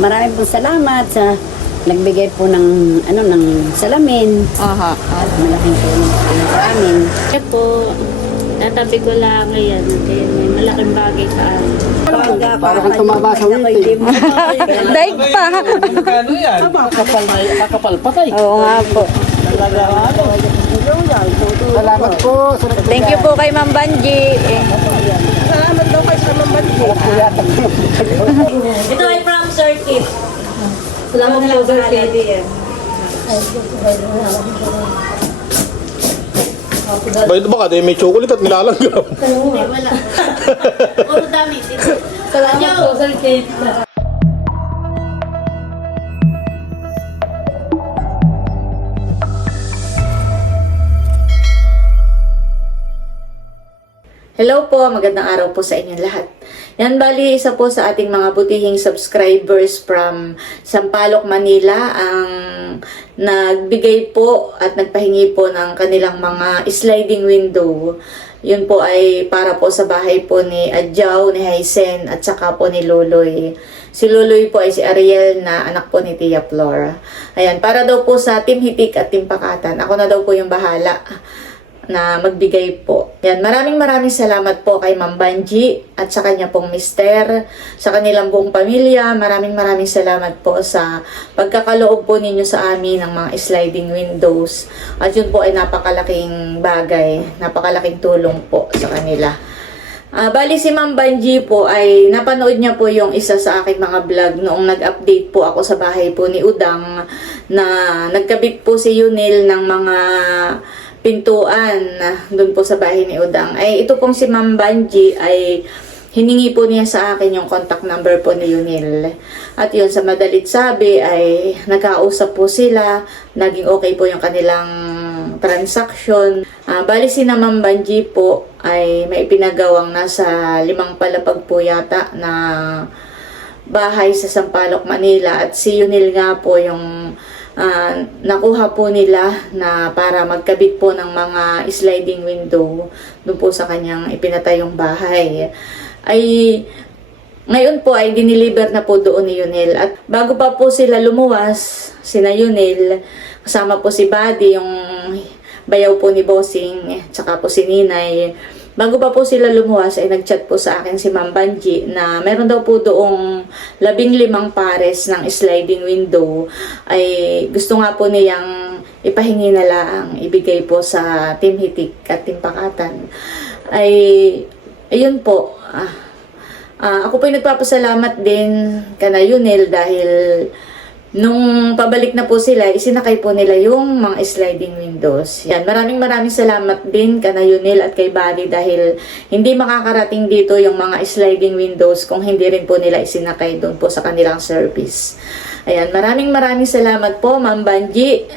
Maraming po salamat sa nagbigay po ng salamin. Aha. Malaking tulong po sa amin. Kaya po, tatabi ko lang ngayon. Kaya may malaking bagay sa akin. Para kang tumaba sa witi. Daig pa. Ano yan? Kakapal patay. Oo nga po. Salamat po. Thank you po kay Ma'am Banji. Salamat daw kay sa Mambanji. Ito ay from Sir Kip. Salamat po, Sir Kip. Ba ito baka may chocolate at nilalanggam. Wala. Puro damit. Salamat po, Sir Kip. Hello po, magandang araw po sa inyong lahat. Yan bali, isa po sa ating mga butihing subscribers from Sampaloc, Manila ang nagbigay po at nagpahingi po ng kanilang mga sliding window. Yun po ay para po sa bahay po ni Adjaw, ni Hysen at saka po ni Luloy. Si Luloy po ay si Ariel na anak po ni Tia Flora. Ayan, para daw po sa Team Hitik at Team Pakatan. Ako na daw po yung bahala na magbigay po. Yan, maraming salamat po kay Ma'am Banji at sa kanya pong mister, sa kanilang buong pamilya. Maraming salamat po sa pagkakaloob po ninyo sa amin ng mga sliding windows. At yun po ay napakalaking bagay, napakalaking tulong po sa kanila. Bali si Ma'am Banji po ay napanood niya po yung isa sa aking mga vlog noong nag-update po ako sa bahay po ni Udang na nagkabit po si Yunil ng mga pintuan doon po sa bahay ni Udang. Ay ito pong si Ma'am Banji ay hiningi po niya sa akin yung contact number po ni Yunil. At yun, sa madalit sabi ay nagkausap po sila, naging okay po yung kanilang transaction. Bali si na Ma'am Banji po ay may pinagawang nasa 5 palapag po yata na bahay sa Sampaloc, Manila. At si Yunil nga po yung nakuha po nila na para magkabit po ng mga sliding window doon po sa kanyang ipinatayong bahay. Ay ngayon po ay diniliver na po doon ni Yunil. At bago pa po sila lumuwas, sina Yunil, kasama po si Buddy, yung bayaw po ni Bossing, tsaka po si Ninay. Bago pa po sila lumuwas ay nagchat po sa akin si Ma'am Banji na meron daw po doong 15 pares ng sliding window ay gusto nga po niyang ipahingi na lang, ibigay po sa Team Hitik at Team Pakatan. Ay ayun po, ako po ay nagpapasalamat din kana Yunil dahil nung pabalik na po sila, isinakay po nila yung mga sliding windows. Yan, maraming salamat din kana Yunil at kay Buddy dahil hindi makakarating dito yung mga sliding windows kung hindi rin po nila isinakay doon po sa kanilang service. Ayan, maraming salamat po Ma'am Banji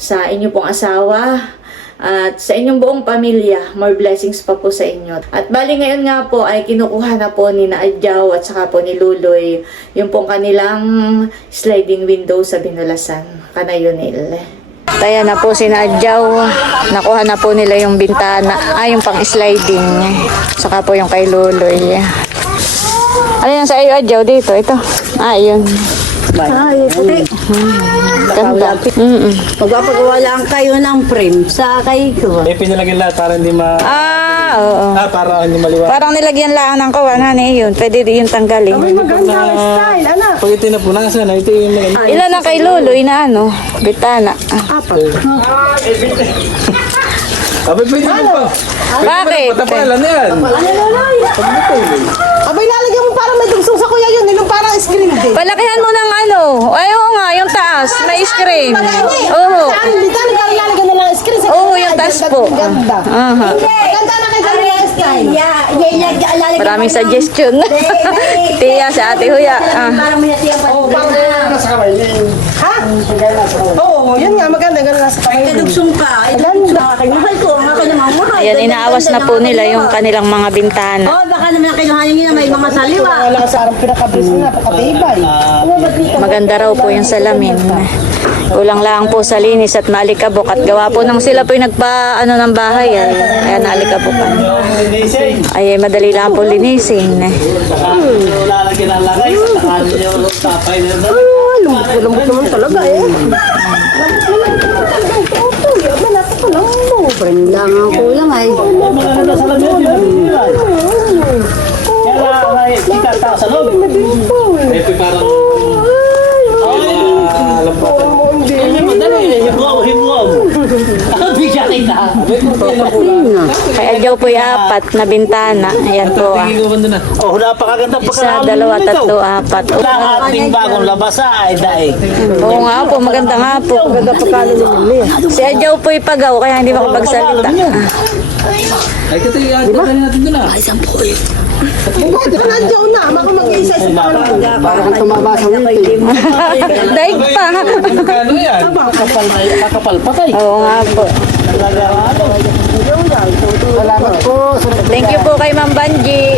sa inyo pong asawa at sa inyong buong pamilya. More blessings pa po sa inyo. At bali ngayon nga po ay kinukuha na po ni na Adjaw at saka po ni Luloy yung pong kanilang sliding window sa binulasan kana Yunil. Kaya na po si Adjaw, nakuha na po nila yung bintana, yung pang sliding, saka po yung kay Luloy. Ano yan sa iyo Adjaw dito? Ito. Yun. Puti. Ganda. Magpapagawa lang kayo ng frame sa kay ko. Eh pinalagyan lahat para hindi Oo. para hindi maliwanag. Parang nilagyan lang ng kawan, yun. Pwede din yung tanggalin. Maganda ang style, anak. Pag ito napunasan, ito yung maganda. Ilan na kay Luloy na bitana. Abay pwede mo pa. Bakit? Patapalan na yan. Abay, lalagyan mo parang may dugsong sa kuya yun. Yung parang screen din. Palakihan mo ng Ay, oo nga, yung taas. May screen. Oo. Saan lalagyan na lang screen? Oo, yung taas po. Ganda. Ganda na kayo ng style. Maraming suggestion. Tiya sa ate Huya. Nasa kamay. Ha? Oo, yun nga. Maganda. Ganda sa kamay. Kadugsong pa. Mahal ko. Ang akin naman mura. Ayan, inaawas na po nila yung kanilang mga bintana. Baka naman kinuha yung may mga saliwa. Wala sa arang pinakabis na. Pakatibay. Maganda raw po yung salamin. Kulang lang po sa linis at maalikabok. At gawa po nang sila po yung ng bahay. Ayan, naalikabokan. Ay, madali lang po linisin. Lalagyan ang lagay sa tangan nyo. Lambot naman talaga eh. Sobrang lang ang kulang ay. Ito parang... Kaya Adyaw po yung 4 na bintana. Ayan po. Tingin ko ba doon na? Oh, napakaganda Isa, 2, 3, 4. Wala ang ating bagong labasa ay daig. Oo nga po, maganda nga po. Si Adyaw po yung pagaw, kaya hindi makapagsalita. Ay, katayin natin doon na. Parang tumaba sa meeting. Daig pa. Magkano yan? Kakapal patay. Oo nga po. Salamat po. Thank you po kay Ma'am Banji.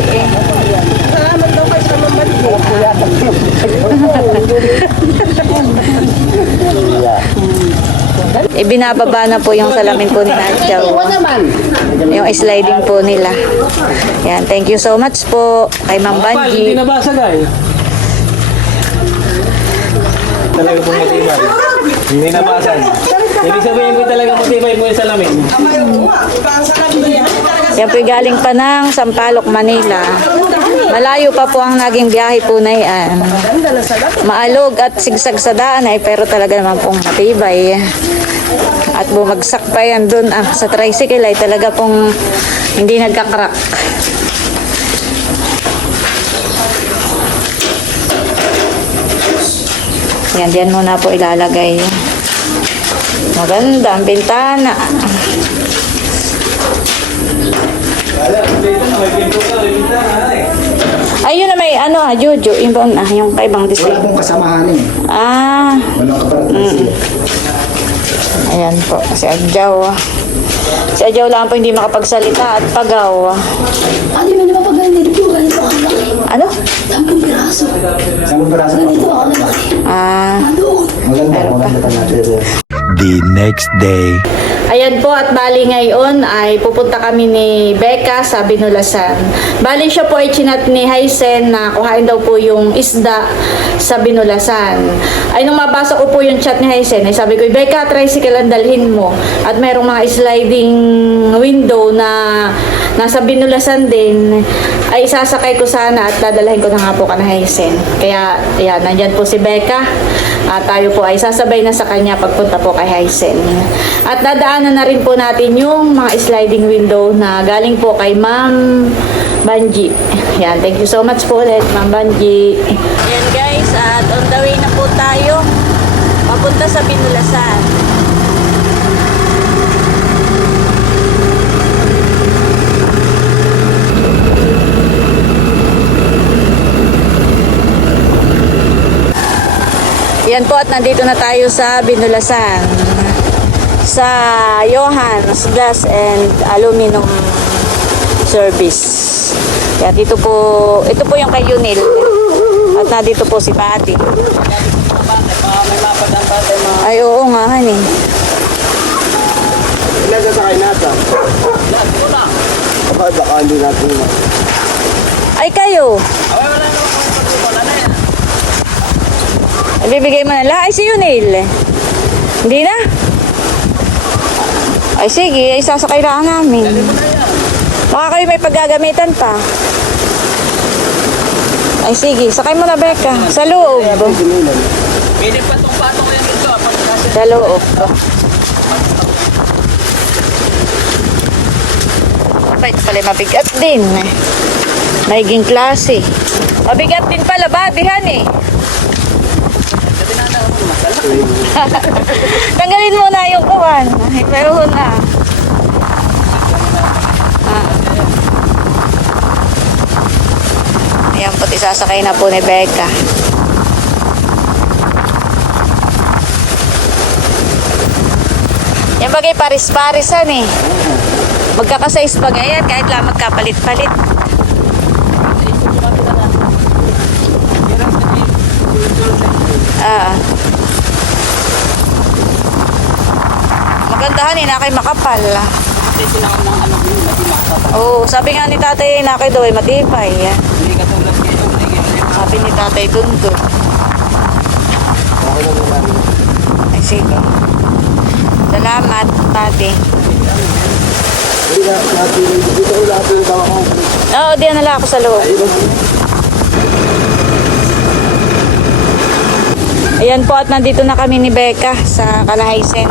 Ibinababa na po yung salamin po ni Adyaw. Yung sliding po nila. Yan, thank you so much po kay Ma'am Kapal, hindi Banji. nabasag ay. Talaga pong matibay. Hindi nabasag. Ibig sabihin mo talaga matibay mo yung salamin. Yan po galing pa ng Sampaloc, Manila. Malayo pa po ang naging biyahe po na yan. Maalog at sigsag sa daan ay pero talaga naman pong matibay. At bumagsak pa yan dun sa tricycle ay talaga pong hindi nagkakrak. Yan, diyan muna po ilalagay. Maganda ang bintana. Ayun na may Jojo, yung kaibang Wala design. pong kasamahan eh. Ah, Walang kaparat ayan po, si Adyaw. Si Adyaw lang po hindi makapagsalita at pagaw. Ano mo naman pag ganito? Ganito ako laki. Ano? 10 piraso. Isang piraso po. Ganito ako laki. Ah, Maganda pa natin. The next day. ayan po at bali ngayon ay pupunta kami ni Becca sa Binulasan. Bali siya po ay chinat ni Hysen na kuhain daw po yung isda sa Binulasan. Ay nung mabasa ko po yung chat ni Hysen, ay sabi ko, Becca, tricycle ang dalhin mo. At mayroong mga sliding window na nasa Binulasan din, ay isasakay ko sana at dadalhin ko na nga po ka na Hysen. Kaya, ayan, nandyan po si Becca. At tayo po ay sasabay na sa kanya pagpunta po kay Hysen. At dadaanan na rin po natin yung mga sliding window na galing po kay Ma'am Banji. Yan, thank you so much po ulit, Ma'am Banji. Yan guys, at on the way na po tayo papunta sa Binulasan. Yan po at nandito na tayo sa Binulasan. Sa Johan's Glass and Aluminum Service. Yan, ito po yung kay Yunil. At nandito po si Patty. Ay, oo nga, honey. Ilan sa sakay natin? Baka hindi natin na. Ay, kayo. Ibibigay mo na lang. Ay, si Yunil. Hindi na? Ay, sige. Ay, sasakay lang namin. Baka kayo may paggagamitan pa. Ay, sige. Sakay mo na, Becca. Sa loob. Sa loob. Abay, ito pala mabigat din. Maiging klase. Mabigat din pala, badihan eh. Tanggalin mo na yung kuwan. Ay, meron na. Ayan po, isasakay na po ni Becca. Yan bagay paris-parisan eh. Magkakasize pa ganyan kahit lang magkapalit-palit. Magandahan eh, nakay makapal. Oo, sabi nga ni tatay, nakay daw ay matibay. Sabi ni tatay Dundun. sige. Salamat, Tati. Dito ko lahat yung tawa ko. Oo, diyan na lang ako sa loob. Ayan po at nandito na kami ni Becca sa Kalahaysen.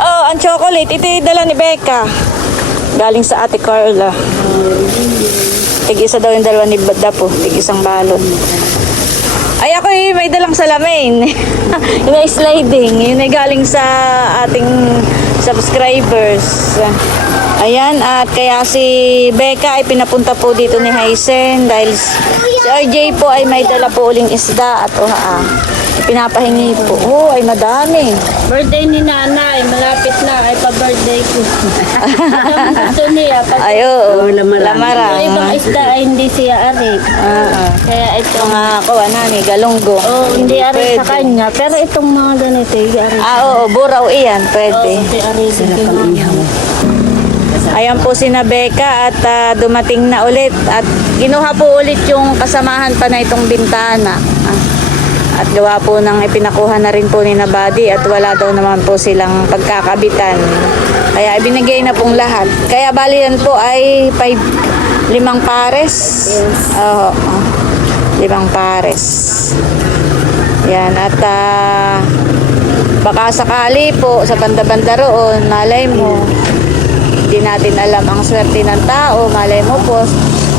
Oh, ang chocolate. Ito yung dala ni Becca. Galing sa Ate Carla. Tig-isa daw yung dalawa ni Dapo. Tig-isang balon. Ay, ako may dalang salamin. Yung ay sliding. Yun ay galing sa ating subscribers. Ayan, at kaya si Becca ay pinapunta po dito ni Hysen dahil si RJ po ay may dala po uling isda at pinapahingi po. Oh, ay madami. Birthday ni nanay, malapit na, ay pa-birthday ko. Gusto niya, pag Ay, oo. lamara. Lamara. yung ibang isda ay hindi siya arik. Kaya ito Mga kawanan ni Galunggo. oh, hindi arik sa Pwede. kanya. Pero itong mga ganito, hindi arik. Oo, buraw iyan. Pwede. Kasi arik din Ayan po si Becca at dumating na ulit at kinuha po ulit yung kasamahan pa na itong bintana. At gawa po ng ipinakuha na rin po ni Buddy at wala daw naman po silang pagkakabitan. Kaya ibinigay na pong lahat. Kaya bali yan po ay 5 pares. Oo. 5 pares. Yan at baka sakali po sa banda-banda roon, malay mo. Hindi natin alam ang swerte ng tao. Malay mo po,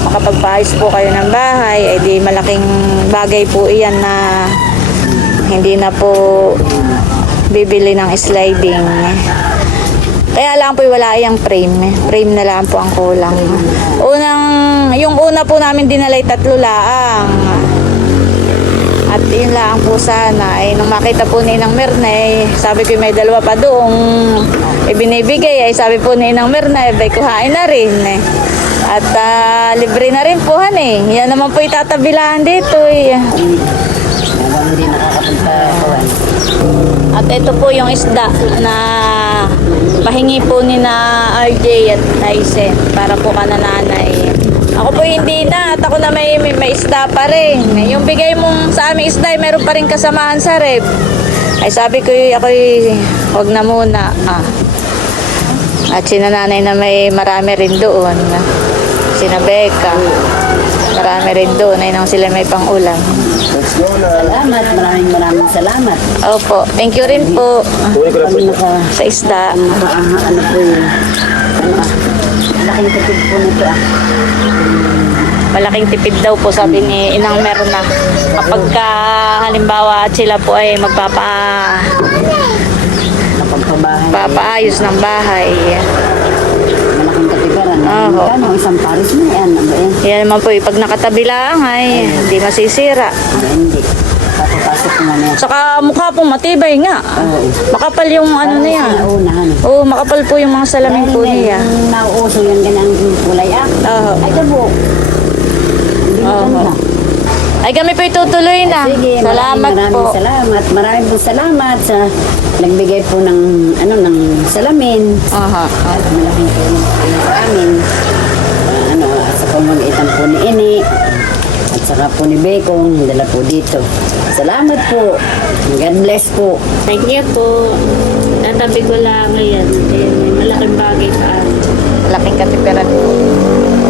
makapagpaayos po kayo ng bahay, ay di malaking bagay po iyan na hindi na po bibili ng sliding. Kaya lang po wala iyang frame. Frame na lang po ang kulang. Yung una po namin dinalay 3 laang. At yun lang po sana. Ay, nung makita po ni Inang Mirna, sabi ko may 2 pa doong ibinibigay. Ay, sabi po ni Inang Mirna, bay kuhain na rin. At libre na rin po, Yan naman po itatabilahan dito. Hindi nakakapunta kawan. At ito po yung isda na pahingi po ni na RJ at Hysen para po kanananay. Ako po hindi na at ako na may isda pa rin. Yung bigay mong sa aming isda ay meron pa rin kasamahan sa rep. Ay sabi ko ako'y wag na muna. At sinananay na may marami rin doon. Sina Becca. Marami rin doon. Ay nang sila may pang-ulam. Let's go na. Salamat, maraming salamat. Opo. Thank you rin po Kami sa isda. ano po yun. Laking tipid po nito Malaking tipid daw po sabi ni Inang Merna. Kapag halimbawa at sila po ay Napagpabahay. papaayos ng bahay. Malaking katibaran. Oo. Kano, isang pares mo yan. Ano yan? Yan naman po, pag nakatabi lang ay hindi masisira. Hindi. Papapasok mo na yan. Saka mukha pong matibay nga. Makapal yung ano na yan. Naunahan. Oo, makapal po yung mga salamin po niya. Yung nauuso yung ganang kulay Oo. Ay, gabo. Hindi maganda. Ay kami po itutuloy na. Sige, Salamat po. salamat. Maraming po salamat sa nagbigay po ng salamin. Aha. At malaking tulong po yun sa amin. Sa pamamagitan po ni Ini. At saka po ni Bekong, dala po dito. Salamat po. God bless po. Thank you po. Tatabi ko lang ngayon. May malaking bagay sa akin. Laking katipiran po.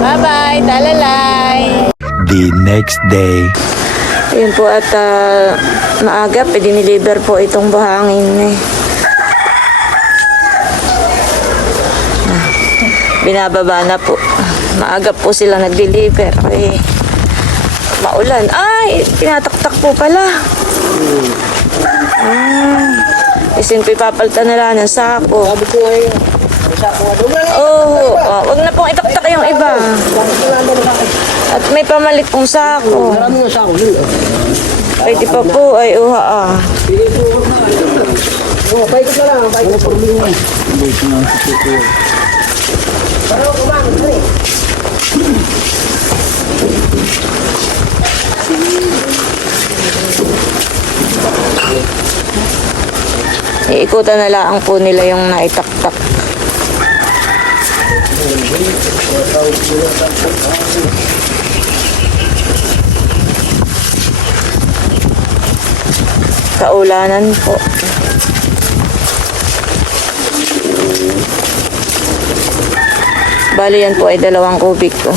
Bye-bye. Talalay. The next day. Ayun po at maaga, diniliver po itong buhangin. Binababa na po. Maaga po sila nag-deliver. Ay, maulan. Ay, tinataktak po pala. Isin po ipapalitan na lang ng sako. Sabi ko ay, sako nga doon. Oo, wag na pong itaktak yung iba. At may pamalit pong sako. Marami yung sako yun. Pwede pa po ay uha Oh, paikot na lang. Paikot po. Iikutan na lang po nila yung naitaktak. Kaulanan po. Bali yan po ay 2 kubik ko.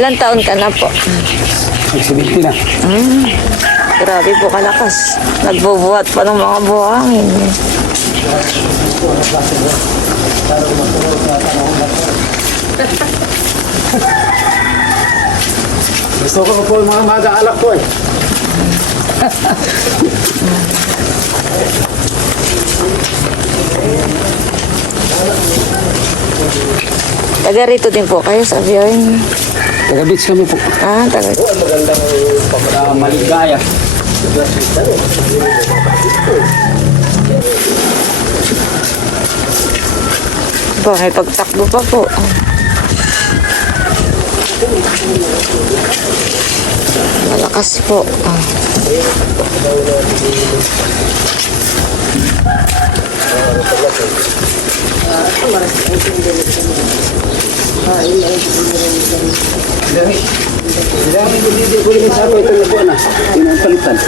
Ilang taon ka na po? Nagsibiti na. Grabe po kalakas. Nagbubuhat pa ng mga buhangin. Gusto ko po yung mga mag-aalak ko eh. Taga rito din po kayo sa Biyawin. Taga-beach kami po. Ah, taga. Maligaya. Po, may pagtakbo pa po. Malakas po. Dami ko dito ko rin sa akin. Ito na po na. Yung palitan.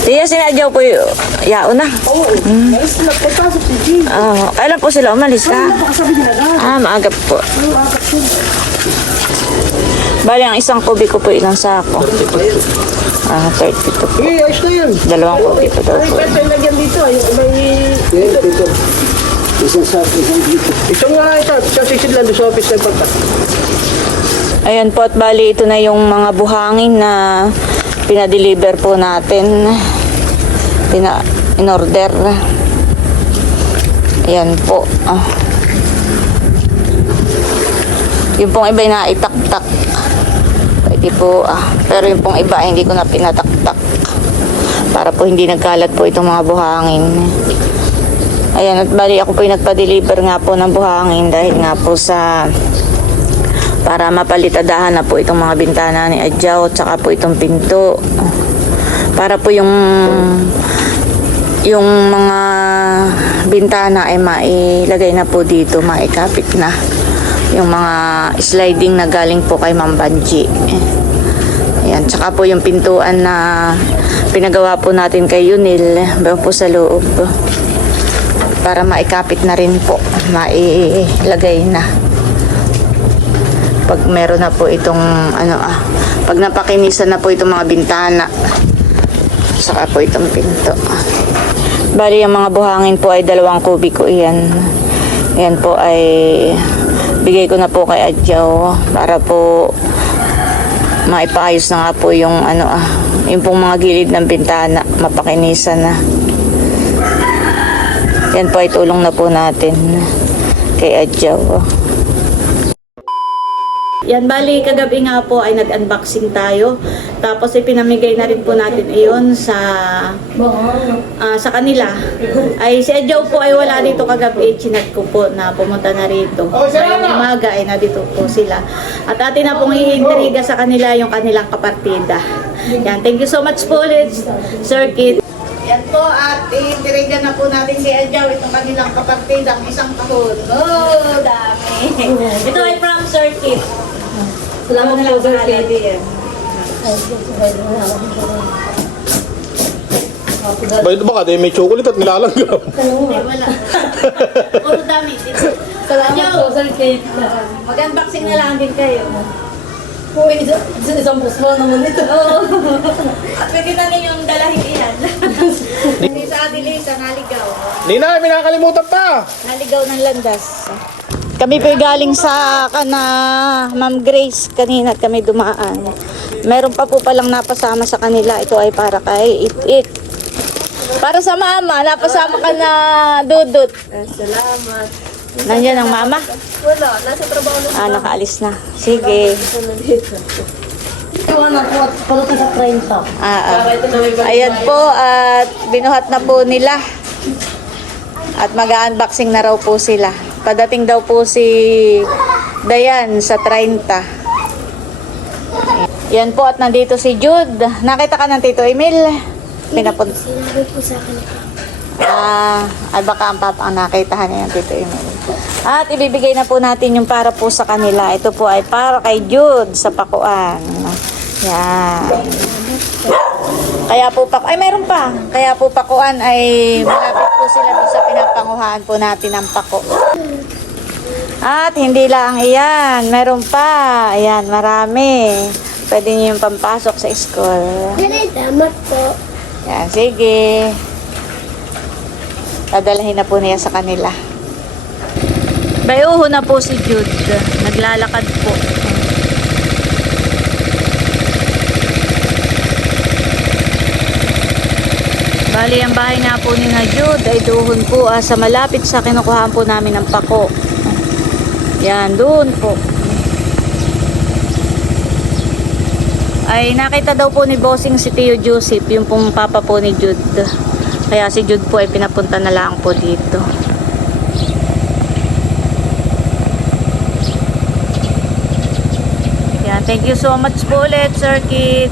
Tiya, sinadyaw po yung yao na. Oo, guys, nagpapasok si Jim. Kailan po sila umalis ka? Napakasabi nila na. Maagap po. Bali, ang 1 kubiko po ilang sako. 32 po. Eh, ayos na yan. 2 kubiko daw Ay, po. pwede lagyan dito. Ay, may... Dito. Isang sa isang dito. Ito nga, ito. Isang sisid lang doon sa office ng pagkat. Ayan po, at bali ito na yung mga buhangin na pinadeliver po natin. In-order. Ayan po. Yung pong iba na itaktak. Pwede po. Pero yung pong iba hindi ko na pinataktak. Para po hindi nagkalat po itong mga buhangin. Ayan, at bali ako po yung nagpa-deliver nga po ng buhangin dahil nga po sa para mapalitadahan na po itong mga bintana ni Adjaw at saka po itong pinto. Para po yung mga bintana ay mailagay na po dito, maikapit na. Yung mga sliding na galing po kay Ma'am Banji. Ayan, tsaka po yung pintuan na pinagawa po natin kay Yunil, po sa loob. Para maikapit na rin po, mailagay na. Pag meron na po itong pag napakinisan na po itong mga bintana, saka po itong pinto. Bali, ang mga buhangin po ay 2 kubiko yan. Yan po ay bigay ko na po kay Adjaw para po maipaayos na nga po yung yung pong mga gilid ng bintana, mapakinisan na. Yan po ay tulong na po natin kay Adjaw. Yan, bali kagabi nga po ay nag-unboxing tayo. Tapos ipinamigay na rin po natin iyon sa kanila. Ay si Adjaw po ay wala dito kagabi. Chinat ko po na pumunta na rito. Ngayong umaga ay nandito po sila. At atin na pong iintriga sa kanila yung kanilang kapartida. Yan, thank you so much po ulit, Sir Kit. Yan po, at iintriga na po natin si Adjaw itong kanilang kapartida ang 1 taon. Oh, dami. Ito ay from Sir Kit. Salamat po, Sir Kit. Bayad ba ka? Dahil may chocolate at nilalanggam. Hindi, wala. Puro dami. Salamat po, Sir Kit. Mag-unboxing na lang din kayo. Uy, isang puso naman ito. Oo. Pwede na ninyong dalahin iyan. Hindi sa Adelisa, naligaw. Nina, may nakakalimutan pa. Naligaw ng landas. Kami po galing sa Ma'am Grace kanina at kami dumaan. Meron pa po palang napasama sa kanila. Ito ay para kay It. Para sa mama, napasama ka na Dudut. Salamat. Nandiyan ang mama? Wala, nasa trabaho na. Nakaalis na. Sige. Ayan po, at binuhat na po nila. At mag-unboxing na raw po sila. Padating daw po si Dayan sa 30. Yan po, at nandito si Jude. Nakita ka ng Tito Emil? Pinapunta. Sinabi po sa akin. Ay baka ang papa ang nakitahan niya yung Tito Emil. At ibibigay na po natin yung para po sa kanila. Ito po ay para kay Jude sa pakuan. Yan. Kaya po ay mayroon pa. Kaya po pakuan ay malapit po sila doon sa pinapanguhaan po natin ng pako. At hindi lang iyan, meron pa. Ayan, marami. Pwede niyo yung pampasok sa school. Salamat po. Yan, sige. Dadalhin na po niya sa kanila. Bayuho na po si Jude. Naglalakad po. Bali, ang bahay nga po ni na Jude ay doon po sa malapit sa kinukuhaan po namin ng pako. Yan, doon po. Ay nakita daw po ni Bossing si Tio Joseph, yung pong papa po ni Jude. Kaya si Jude po ay pinapunta na lang po dito. Yan, thank you so much po ulit, Sir Kit.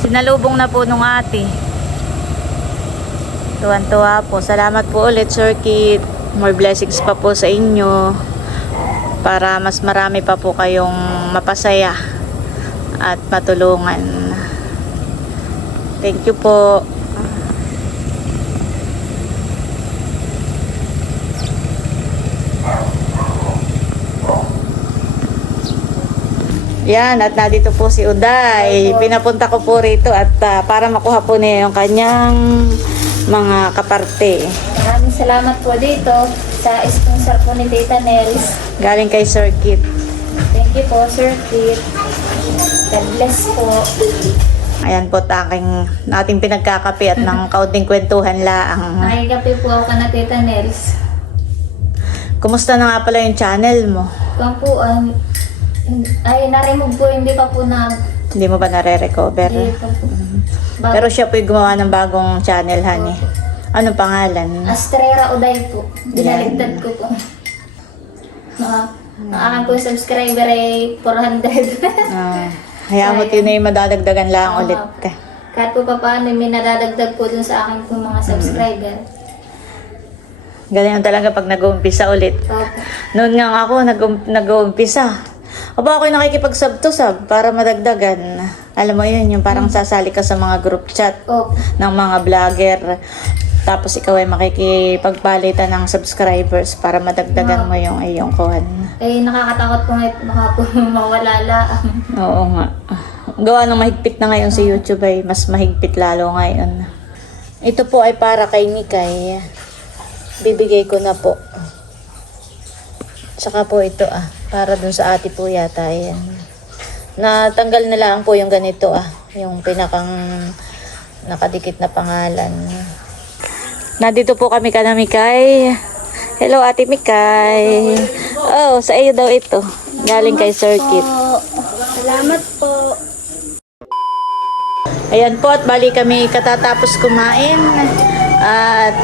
Sinalubong na po nung ate. Tuwan-tuwa po. Salamat po ulit, Sir Kit. More blessings pa po sa inyo. Para mas marami pa po kayong mapasaya at matulungan. Thank you po. Yan, at nandito po si Uday. Pinapunta ko po rito at para makuha po niya yung kanyang mga kaparte. Maraming salamat po dito sa sponsor po ni Tita Nels. Galing kay Sir Kit. Thank you po, Sir Kit. God bless po. Ayan po nating pinagkakape at ng kaunting kwentuhan laang. Nakikape po ako na Tita Nels. Kumusta na nga pala yung channel mo? Kung po, ay na-remove po, hindi pa po na... Hindi mo ba nare-recover? Hindi pa po. Pero siya po yung gumawa ng bagong channel, honey. Anong pangalan? Astrera Uday po. Binaligtad ko po. Ang aking po subscriber ay 400. Hayaan mo yun na yung madadagdagan lang ulit. Kahit po pa paano, may nadadagdag po dun sa aking po mga subscriber. Ganyan talaga pag nag-uumpisa ulit. Opo. Noon nga ako, nag-uumpisa. Aba ako'y nakikipag-sub to sub para madagdagan. Alam mo yun, yung parang sasali ka sa mga group chat Opo. ng mga vlogger. Tapos ikaw ay makikipagpalitan ng subscribers para madagdagan mo yung iyong kuhan. Eh, nakakatakot po ngayon, baka po mawala lang. Oo nga. Gawa ng mahigpit na ngayon sa YouTube ay mas mahigpit lalo ngayon. Ito po ay para kay Mikay. Bibigay ko na po. Tsaka po ito para dun sa ate po yata yan. Natanggal na lang po yung ganito yung pinakang nakadikit na pangalan. Nandito po kami kana Mikay. Hello Ate Mikay. Oh, sa iyo daw ito. Galing kay Sir Kit. Salamat po. Ayan po, at bali kami katatapos kumain. At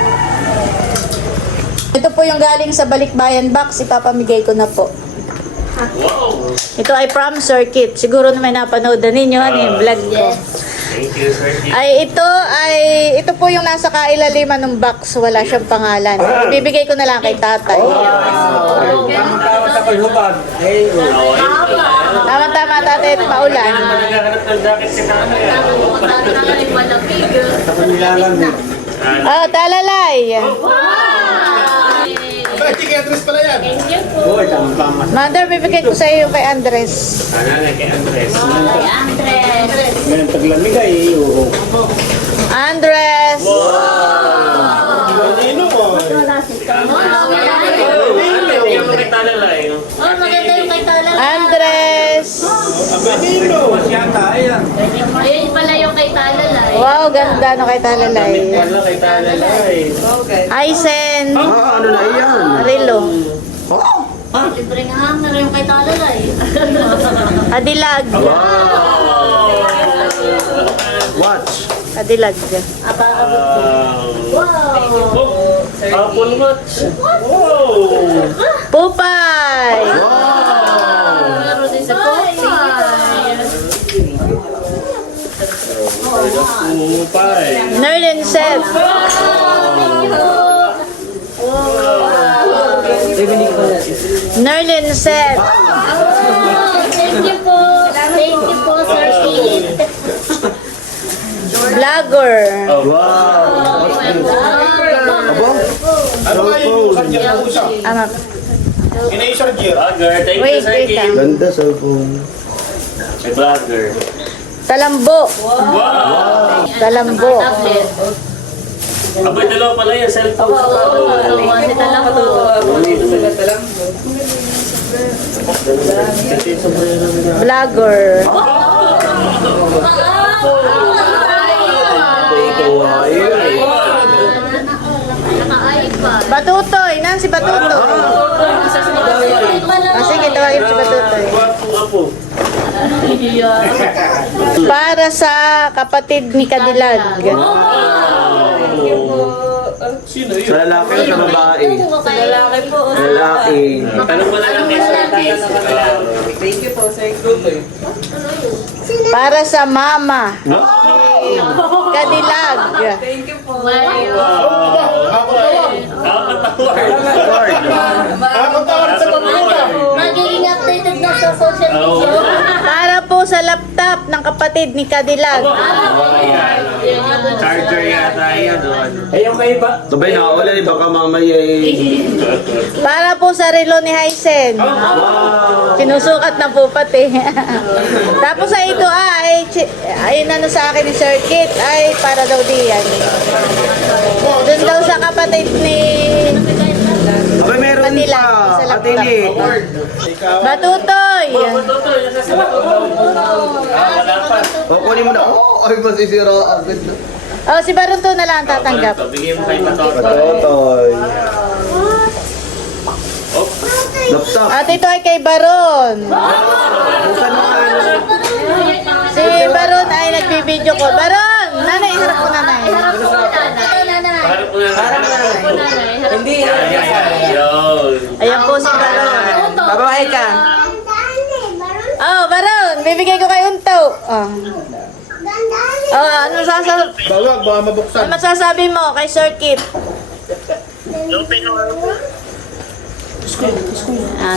ito po yung galing sa Balikbayan Box. Ipapamigay ko na po. Ito ay from Sir Kit. Siguro naman napanood na ninyo yung vlog ko. Ito po yung nasa kailaliman ng box. Wala siyang pangalan. Ibibigay ko na lang kay tatay. Tama-tama tatay at maulan. Oh, talalay. Ay, kay Andres pala yan. Mother, bibigay ko sa iyo kay Andres. Ngayon paglamigay, Andres! Sino mo? Oh, maganda yung kay Talalay. Andres! Ayun pala yung kay Talalay. Wow, ganda no kay talalay. Aisen! Ano na yan? Rilo. Libre nga Nahangar yung kay Talalay. Kadilag. Watch. Kadilag. Apple watch. Pupay. Meron din sa Nerlin Seth. Nerlin Seth. Thank you po. Thank you po, Sir Keith. Vlogger. Ano nga yung sarger na usa? Ama. Ina-sarger. Wait, wait lang. Ganda cellphone. May vlogger. Talambo. Talambo. Tablet. Abay, dalawa pala yung cellphone. Kasi talang po. Vlogger. Naka-iPad. Batutoy. Nancy Batutoy. Ah, sige, tawagin si Batutoy. Apo. Para sa kapatid ni Kadilag. Sino yun? Sa lalaki o sa babae? Sa lalaki po. Lalaki. Tanong mo na lang kay Sir Keith. Para sa mama. Kadilag. Magiging updated na sa social media. Para po sa laptop ng kapatid ni Kadilag. Charger yata yan. Eh, yung kayo ba? Sabay, nakawala ni baka mamaya Para po sa relo ni Hysen. Sinusukat na po pati. Tapos sa ito ay ano sa akin ni Sir Kit ay para daw diyan. Doon daw sa kapatid ni Abay, meron Kadilag pa. sa Atili. laptop. Batutoy. O, kunin mo na. Oh, ay, masisira agad. Oh, si Barunto na lang ang tatanggap. Bigyan mo kay Patotoy. Laptop. At ito ay kay Baron. Bukan mo nga. Si Baron ay nagbibideo ko. Baron! Nanay, harap ko nanay. Hindi. Ayan po si Baron. Babae ka. Oh, Baron! Bibigay ko kay Unto. Oh. Ano Bawag, baka mabuksan. masasabi mo kay Sir Kit?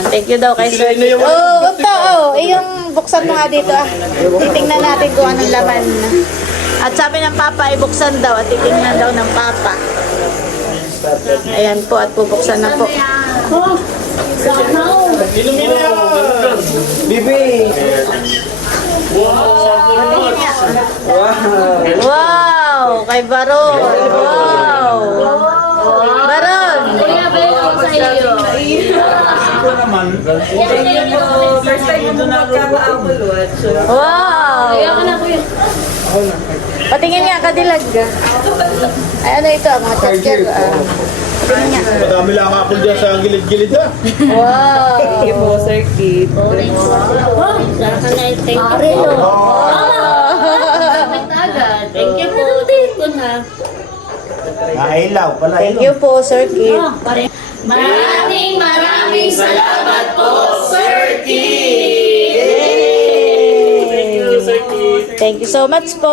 Thank you daw kay Sir Kit. Oh, Unto, yung buksan mo nga dito Titingnan natin kung anong laman. At sabi ng Papa ay buksan daw at titingnan daw ng Papa. Ayan po at bubuksan na po. Ilumina yan! Bibi. Wow! Kay Baron! Wow! Baron! Kuya, balik ko sa iyo. First time mo magkaka-apple watch. Wow! Kaya ka na, kuya. Patingin nga, Kadilag. Ay, ano ito? Mga charger. Patingin nga. Madami lang ako dyan sa gilid-gilid ha. Wow! Orange. Wow. Thank you po. Gamit na agad. Thank you po. Thank you na. Ilaw pala. Thank you po, Sir Kit. Maraming salamat po, Sir Thank you so much po.